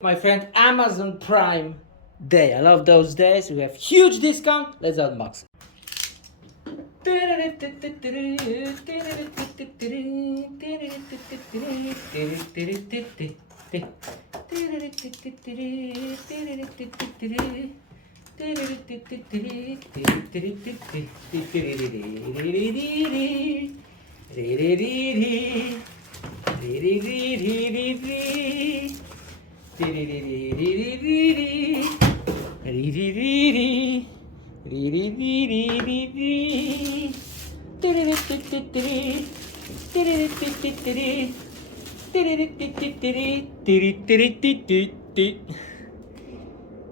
My friend, Amazon Prime Day. I love those days. We have huge discount. Let's unbox it.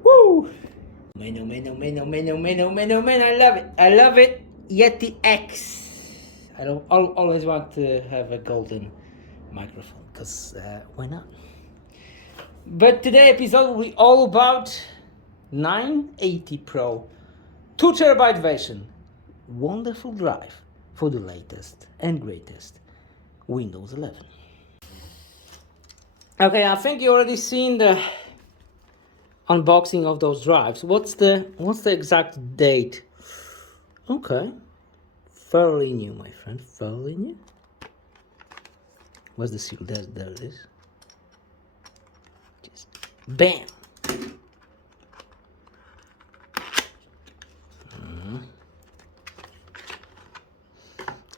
Woo! Man, I love it. I love it. Yeti X. I'll always want to have a golden microphone because why not? But today episode will be all about 980 Pro 2TB version. Wonderful drive for the latest and greatest Windows 11. Okay, I think you already seen the unboxing of those drives. What's the exact date? Okay, fairly new, my friend, fairly new. Where's the seal? There it is. Just bam.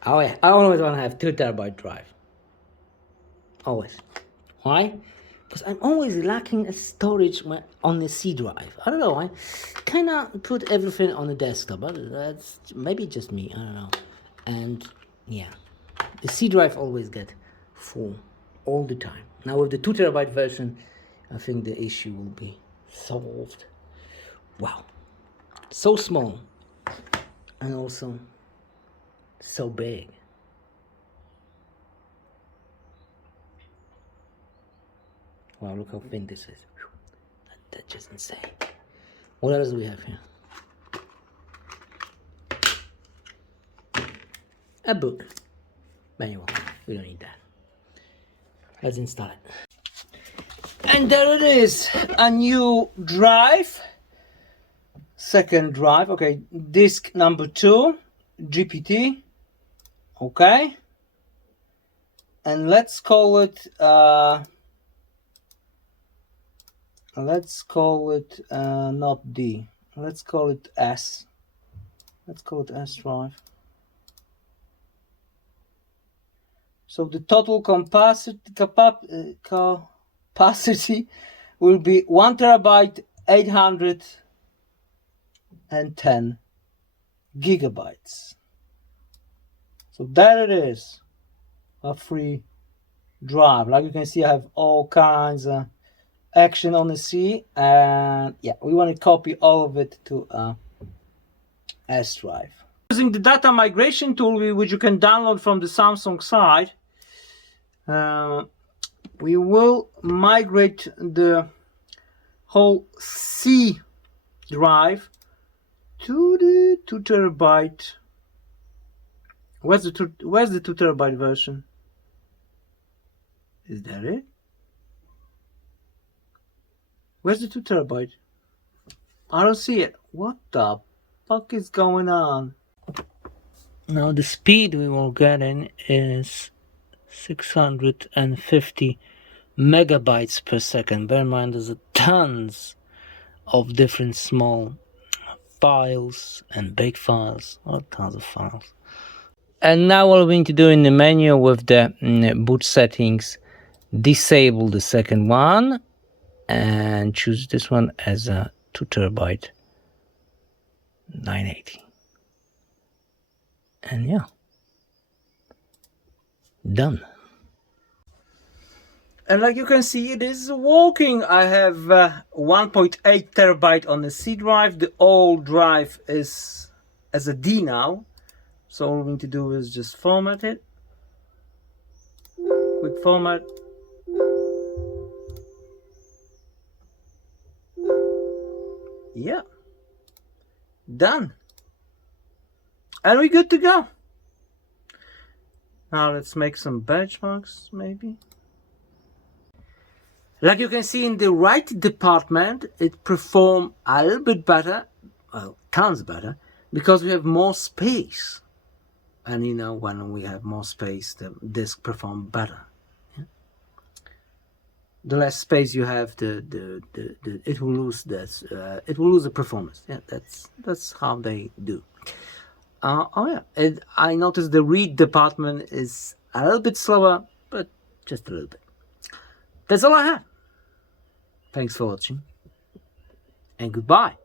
Oh yeah, I always want to have 2TB drive. Always. Why? Because I'm always lacking a storage on the C drive. I don't know. I kind of put everything on the desktop, but that's maybe just me. I don't know. And yeah, the C drive always get full all the time. Now with the 2TB version, I think the issue will be solved. Wow, so small and also so big. Wow, look how thin this is. That's just insane. What else do we have here? A book. Manual. We don't need that. Let's install it. And there it is. A new drive. Second drive. Okay. Disk number 2. GPT. Okay. And let's call it not D. Let's call it S. Let's call it S drive. So the total capacity will be 1 terabyte 810 gigabytes. So there it is, a free drive. Like you can see, I have all kinds of action on the C, and yeah, we want to copy all of it to a S drive. Using the data migration tool, which you can download from the Samsung site, we will migrate the whole C drive to the 2 terabyte. Where's the 2 terabyte version? Is that it? Where's the 2 terabyte? I don't see it. What the fuck is going on? Now the speed we will get in is 650 megabytes per second. Bear in mind there's tons of different small files and big files, or tons of files. And now what we're going to do in the menu with the boot settings, disable the second one and choose this one as a 2 terabyte 980. And yeah, done. And like you can see, it is working. I have 1.8 terabyte on the C drive. The old drive is as a D now. So all we need to do is just format it. Quick format. Yeah. Done. And we're good to go. Now let's make some benchmarks maybe. Like you can see in the right department, it performs a little bit better, well, tons better, because we have more space. And you know, when we have more space, the disk performs better. Yeah? The less space you have, the it will lose this. It will lose the performance. Yeah, that's how they do. Oh yeah, I noticed the read department is a little bit slower, but just a little bit. That's all I have. Thanks for watching, and goodbye.